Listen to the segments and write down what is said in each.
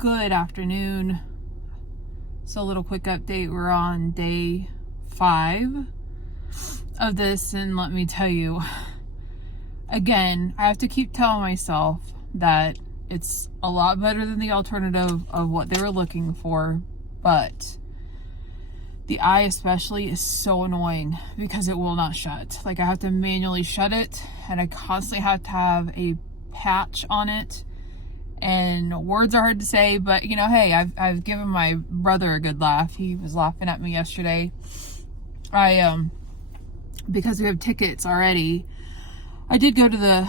Good afternoon. So a little quick update. We're on day 5 of this, and let me tell you, again, I have to keep telling myself that it's a lot better than the alternative of what they were looking for, but the eye especially is so annoying because it will not shut. Like, I have to manually shut it, and I constantly have to have a patch on it. And words are hard to say, but you know, hey, I've given my brother a good laugh. He was laughing at me yesterday. Because we have tickets already, I did go to the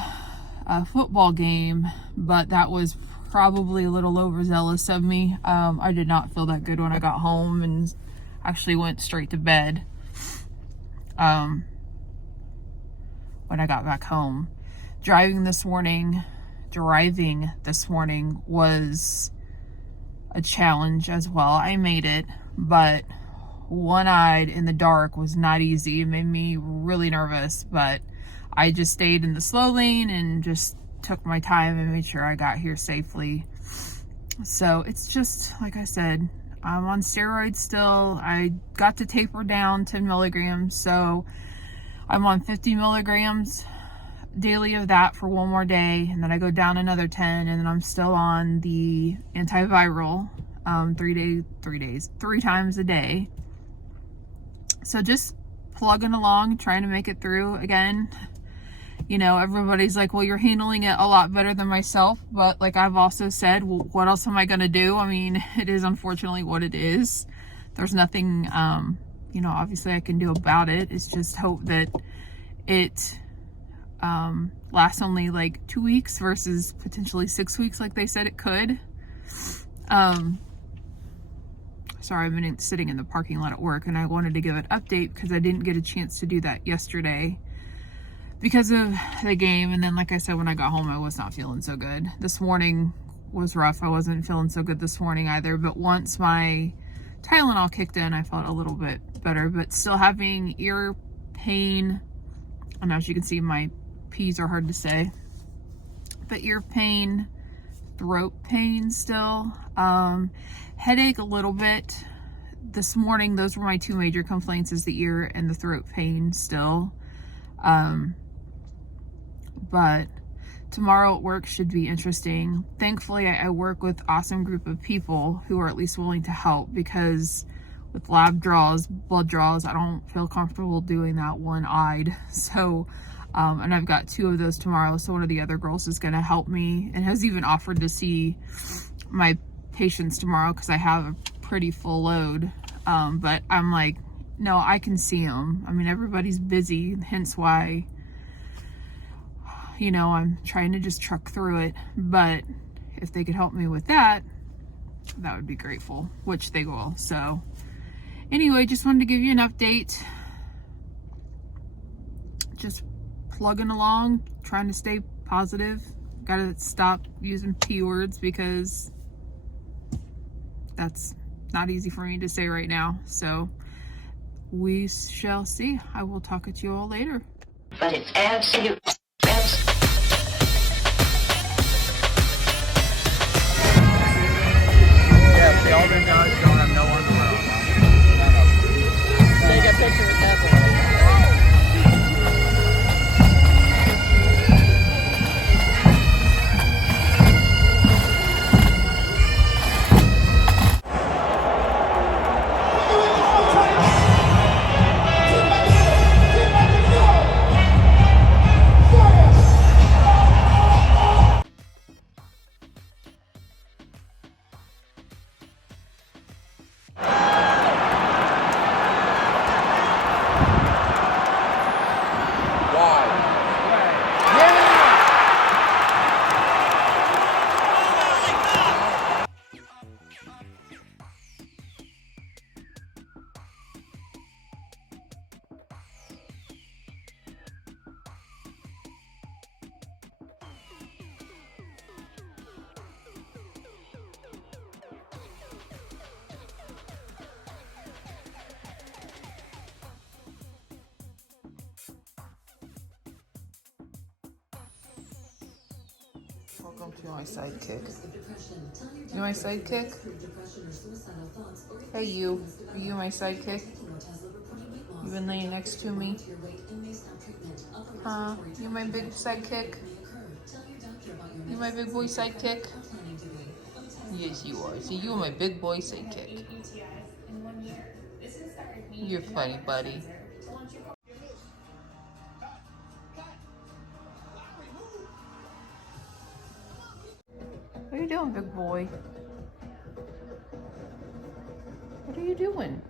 football game, but that was probably a little overzealous of me. I did not feel that good when I got home and actually went straight to bed when I got back home. Driving this morning was a challenge as well. I made it, but one-eyed in the dark was not easy. It made me really nervous, but I just stayed in the slow lane and just took my time and made sure I got here safely. So it's just, like I said, I'm on steroids still. I got to taper down 10 milligrams, so I'm on 50 milligrams daily of that for one more day, and then I go down another 10, and then I'm still on the antiviral 3 times a day. So just plugging along, trying to make it through. Again, you know, everybody's like, well, you're handling it a lot better than myself, but like I've also said, well, what else am I gonna do? I mean, it is unfortunately what it is. There's nothing you know, obviously I can do about it. It's just hope that it lasts only like 2 weeks versus potentially 6 weeks like they said it could. Sorry, I've been sitting in the parking lot at work, and I wanted to give an update because I didn't get a chance to do that yesterday because of the game. And then, like I said, when I got home, I was not feeling so good. This morning was rough. I wasn't feeling so good this morning either, but once my Tylenol kicked in, I felt a little bit better, but still having ear pain. And as you can see, my P's are hard to say, but ear pain, throat pain still, headache a little bit. This morning, those were my 2 major complaints, is the ear and the throat pain still. But tomorrow at work should be interesting. Thankfully, I work with awesome group of people who are at least willing to help, because with lab draws, blood draws, I don't feel comfortable doing that one-eyed. So, and I've got 2 of those tomorrow. So one of the other girls is going to help me and has even offered to see my patients tomorrow because I have a pretty full load. But I'm like, no, I can see them. I mean, everybody's busy, hence why, you know, I'm trying to just truck through it. But if they could help me with that, that would be grateful, which they will. So anyway, just wanted to give you an update. Just plugging along, trying to stay positive. Gotta stop using P words because that's not easy for me to say right now. So we shall see. I will talk at you all later. But it's absolute. Yeah, the older guys don't have no one around. Take a picture with that one. Welcome to my sidekick. You my sidekick? Hey you. Are you my sidekick? You been laying next to me? Huh? You my big sidekick? You my big boy sidekick? Yes, you are. See, you are my big boy sidekick. You're funny, buddy. What are you doing, big boy? What are you doing?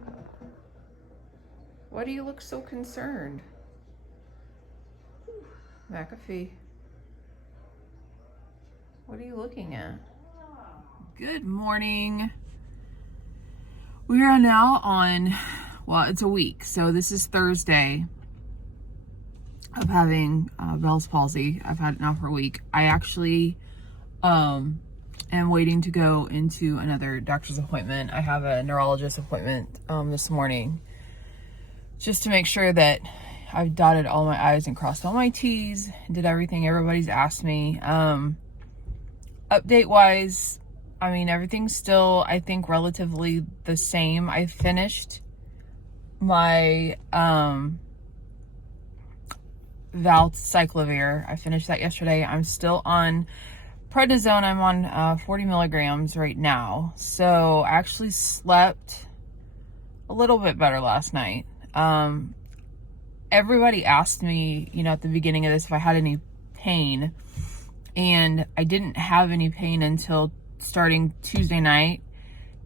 Why do you look so concerned? McAfee. What are you looking at? Good morning. We are now on, well, it's a week. So this is Thursday of having Bells Palsy. I've had it now for a week. I actually am waiting to go into another doctor's appointment. I have a neurologist appointment this morning just to make sure that I've dotted all my I's and crossed all my T's, did everything everybody's asked me. Update wise, I mean, everything's still, I think, relatively the same. I finished my valcyclovir. I finished that yesterday. I'm still on prednisone. I'm on 40 milligrams right now. So I actually slept a little bit better last night. Everybody asked me, you know, at the beginning of this if I had any pain, and I didn't have any pain until starting Tuesday night,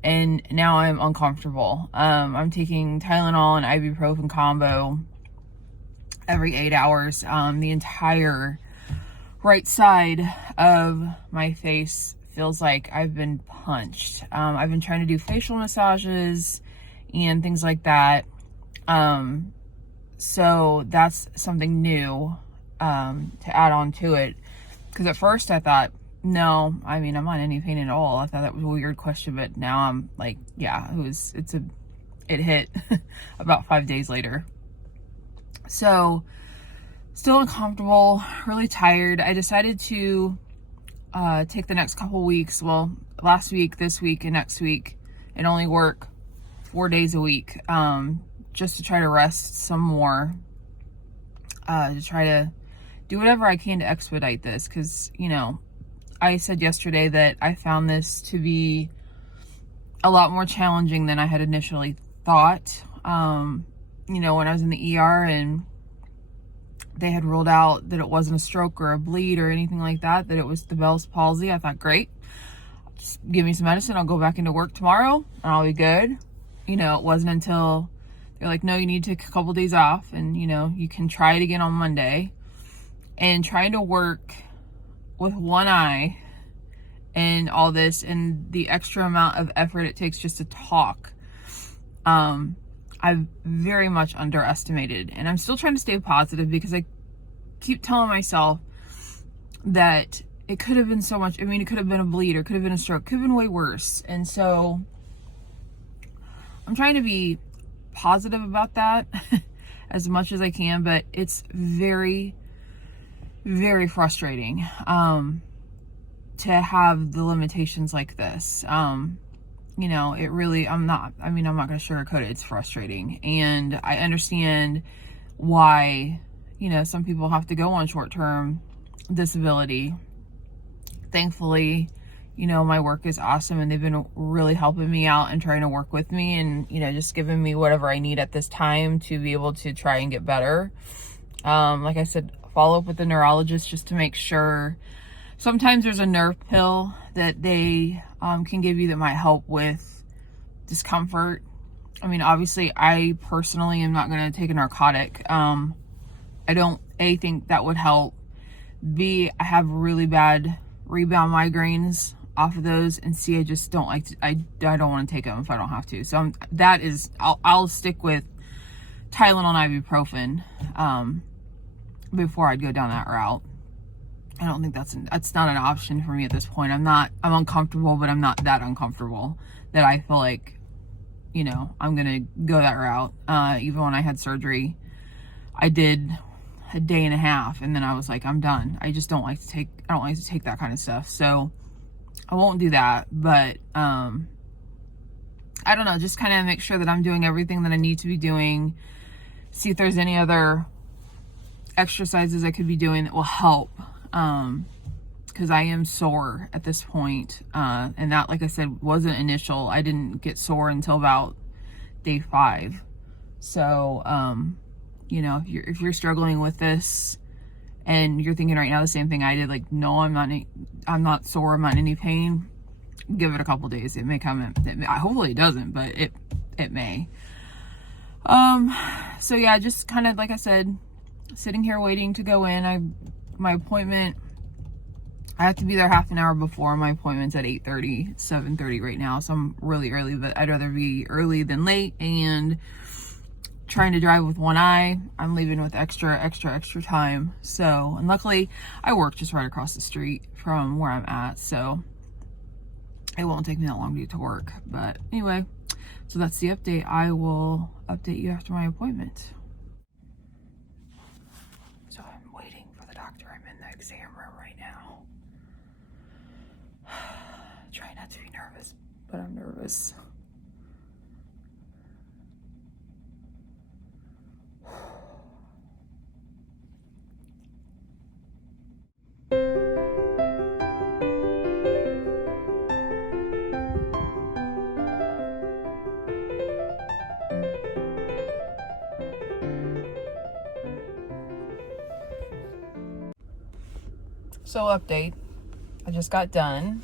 and now I'm uncomfortable. I'm taking Tylenol and ibuprofen combo every 8 hours. The entire right side of my face feels like I've been punched. I've been trying to do facial massages and things like that. So that's something new to add on to it. Because at first I thought, no, I mean, I'm not in any pain at all. I thought that was a weird question, but now I'm like, yeah, it hit about 5 days later. So still uncomfortable, really tired. I decided to take the next couple weeks, well, last week, this week, and next week, and only work 4 days a week, just to try to rest some more, to try to do whatever I can to expedite this. Because, you know, I said yesterday that I found this to be a lot more challenging than I had initially thought. You know, when I was in the ER and they had ruled out that it wasn't a stroke or a bleed or anything like that, that it was the Bells Palsy, I thought, great, just give me some medicine, I'll go back into work tomorrow and I'll be good. You know, it wasn't until they're like, no, you need to take a couple days off, and, you know, you can try it again on Monday. And trying to work with one eye and all this, and the extra amount of effort it takes just to talk, I've very much underestimated. And I'm still trying to stay positive, because I keep telling myself that it could have been so much. I mean, it could have been a bleed, or it could have been a stroke, could have been way worse. And so I'm trying to be positive about that as much as I can, but it's very, very frustrating to have the limitations like this. You know, it really, I'm not going to sugarcoat it. It's frustrating. And I understand why, you know, some people have to go on short-term disability. Thankfully, you know, my work is awesome, and they've been really helping me out and trying to work with me, and, you know, just giving me whatever I need at this time to be able to try and get better. Like I said, follow up with the neurologist just to make sure. Sometimes there's a nerve pill that they can give you that might help with discomfort. I mean, obviously, I personally am not going to take a narcotic. I don't, A, think that would help. B, I have really bad rebound migraines off of those, and C, I just don't like to, I don't want to take them if I don't have to. So I'll stick with Tylenol and ibuprofen before I'd go down that route. I don't think that's not an option for me at this point. I'm uncomfortable, but I'm not that uncomfortable that I feel like, you know, I'm gonna go that route. Even when I had surgery, I did a day and a half, and then I was like, I'm done. I don't like to take that kind of stuff. So I won't do that, but I don't know, just kind of make sure that I'm doing everything that I need to be doing. See if there's any other exercises I could be doing that will help. Because I am sore at this point. And that, like I said, wasn't initial. I didn't get sore until about day 5. So, you know, if you're struggling with this and you're thinking right now the same thing I did, like, no, I'm not sore, I'm not in any pain, give it a couple days. It may come, hopefully it doesn't, but it may. So yeah, just kind of, like I said, sitting here waiting to go in. My appointment, I have to be there half an hour before. My appointment's at 8:30, 7:30 right now, so I'm really early, but I'd rather be early than late. And trying to drive with one eye, I'm leaving with extra time. So, and luckily I work just right across the street from where I'm at, so it won't take me that long to get to work. But anyway, so that's the update. I will update you after my appointment. So I'm waiting for the doctor. I'm in the exam room right now. Try not to be nervous, but I'm nervous. So update, I just got done.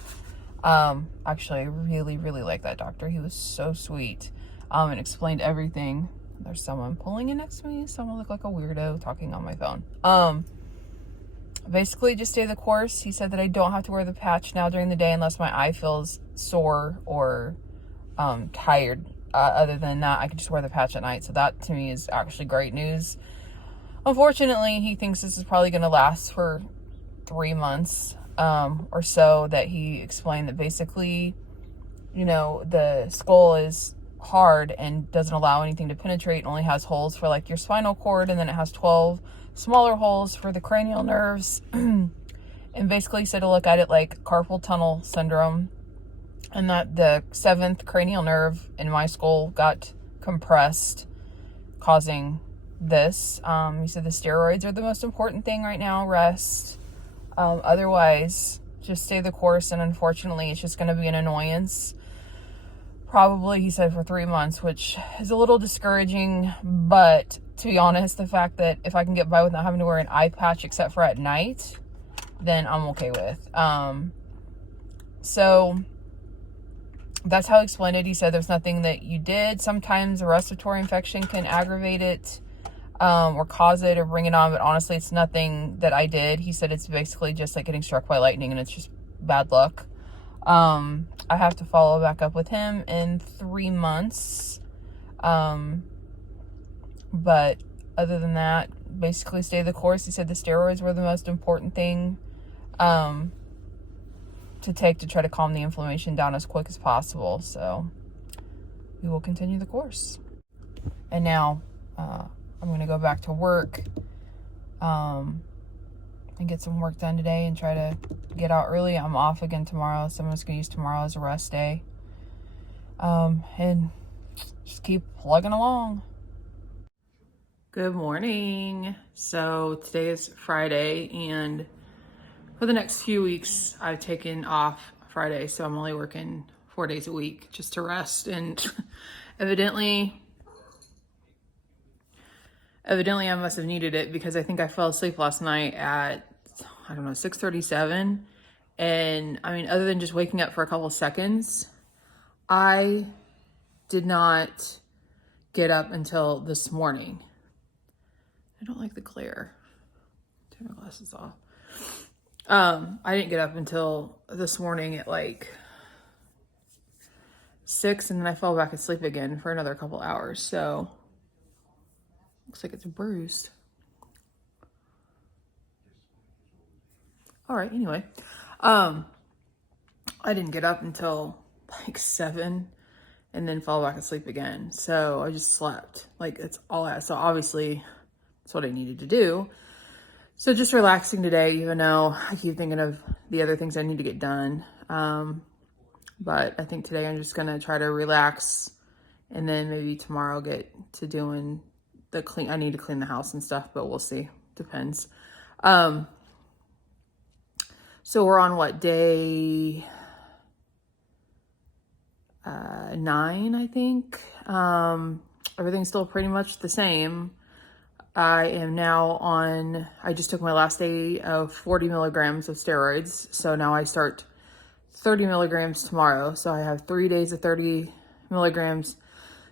Actually, I really like that doctor. He was so sweet, and explained everything. There's someone pulling in next to me. Someone looked like a weirdo talking on my phone. Basically just stay the course. He said that I don't have to wear the patch now during the day unless my eye feels sore or tired. Other than that, I can just wear the patch at night. So that to me is actually great news. Unfortunately, he thinks this is probably going to last for 3 months or so. That he explained that basically, you know, the skull is hard and doesn't allow anything to penetrate. It only has holes for like your spinal cord, and then it has 12 smaller holes for the cranial nerves. And basically said to look at it like carpal tunnel syndrome, and that the 7th cranial nerve in my skull got compressed, causing this. He said the steroids are the most important thing right now. Rest. Otherwise, just stay the course, and unfortunately, it's just going to be an annoyance. Probably, he said, for 3 months, which is a little discouraging, but to be honest, the fact that if I can get by without having to wear an eye patch except for at night, then I'm okay with. So that's how he explained it. He said there's nothing that you did. Sometimes a respiratory infection can aggravate it, or cause it or bring it on, but honestly, it's nothing that I did. He said it's basically just like getting struck by lightning, and it's just bad luck. I have to follow back up with him in 3 months. But other than that, basically stay the course. He said the steroids were the most important thing to take to try to calm the inflammation down as quick as possible. So we will continue the course. And now I'm going to go back to work and get some work done today and try to get out early. I'm off again tomorrow, so I'm just going to use tomorrow as a rest day. And just keep plugging along. Good morning. So today is Friday, and for the next few weeks I've taken off Friday, so I'm only working 4 days a week just to rest. And evidently I must have needed it, because I think I fell asleep last night at, I don't know, 6:37. And I mean, other than just waking up for a couple of seconds, I did not get up until this morning. I don't like the glare. Turn my glasses off. I didn't get up until this morning at like 6, and then I fell back asleep again for another couple hours. So looks like it's bruised. All right, anyway. I didn't get up until like 7 and then fall back asleep again. So I just slept. Like, it's all that. So obviously that's what I needed to do. So just relaxing today, even though I keep thinking of the other things I need to get done. But I think today I'm just gonna try to relax, and then maybe tomorrow I'll get to doing the clean. I need to clean the house and stuff, but we'll see. Depends. So we're on what, day 9, I think. Everything's still pretty much the same. I am now on, I just took my last day of 40 milligrams of steroids. So now I start 30 milligrams tomorrow. So I have 3 days of 30 milligrams,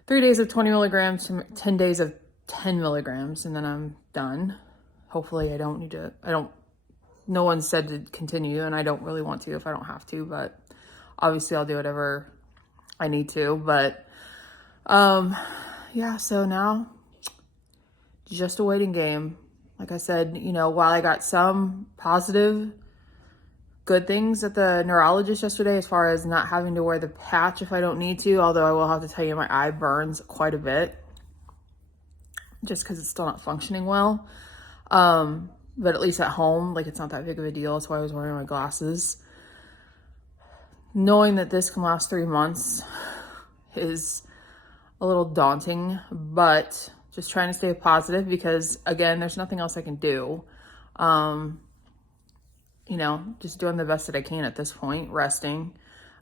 3 days of 20 milligrams, 10 days of 10 milligrams, and then I'm done. Hopefully no one said to continue, and I don't really want to if I don't have to, but obviously I'll do whatever I need to. But yeah, so now just a waiting game. Like I said, while I got some positive good things at the neurologist yesterday, as far as not having to wear the patch if I don't need to, although I will have to tell you my eye burns quite a bit just because it's still not functioning well. But at least at home, like, it's not that big of a deal. That's why I was wearing my glasses. Knowing that this can last 3 months is a little daunting, but just trying to stay positive because, again, there's nothing else I can do. Just doing the best that I can at this point, resting,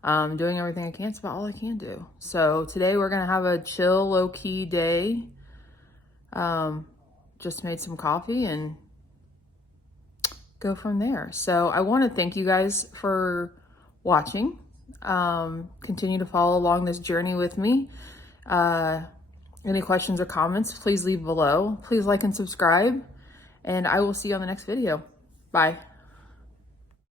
doing everything I can. It's about all I can do. So today we're going to have a chill, low-key day. Just made some coffee and go from there. So I want to thank you guys for watching. Continue to follow along this journey with me. Any questions or comments, please leave below. Please like and subscribe, and I will see you on the next video. Bye.